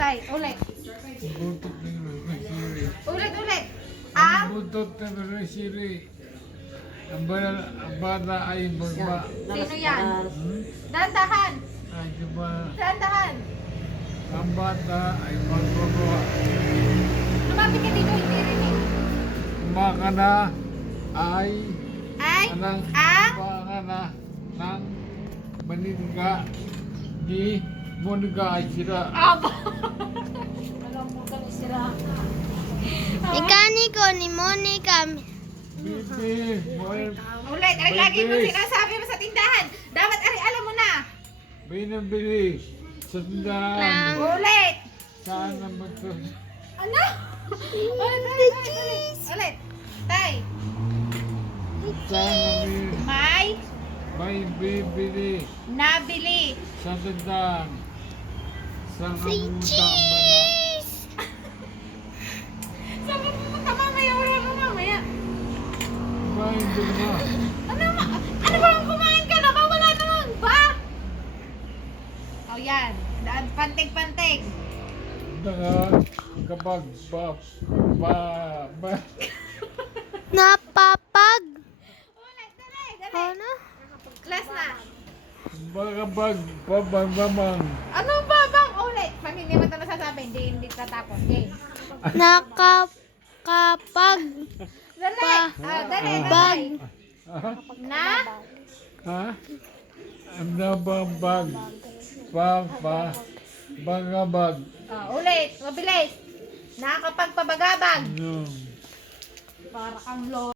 Tay, ulit. Butot ng siri. Ulit. Ang butot ng siri. Ang bata ay magba. Sino yan? Hmm? Dandahan. Ay, diba? Dandahan. Ang bata ay magbabawa. Lumapit ka dito, hindi rinig. Baka na ay Ay, anang ang baka na ng maninga di Monica ay sira. aba. Alam mo ka ni sila. Ikani ko ni Monica. Bibi, boy, Ulit, ay lagi mo sinasabi mo sa tindahan. Dapat alam mo na. binabili sa tindahan. Ulit. Saan ang magto? Ano? Ulit. Tay, Saan ang may bibili nabili. sa tindahan? Saan ang utang ba Cheese! Saan ka pupunta mamaya? Wala ka mamaya. ba hindi na? Ano ba ang kumain ka na ba? Wala naman ba? O yan. Pantig-pantig. Kapag ba Napapag. Ulit, dali. Ano? Class na. kapag pabang Ano ba bang ulit? Pag hindi mo ito nasasabi, hindi tatapos. Game. Nakakapag. Dali. Dali. Bag. Na? ha? Ang nababag bagabag Ulit. Mabilis. Nakakapagpabagabag. no. Para kang lo.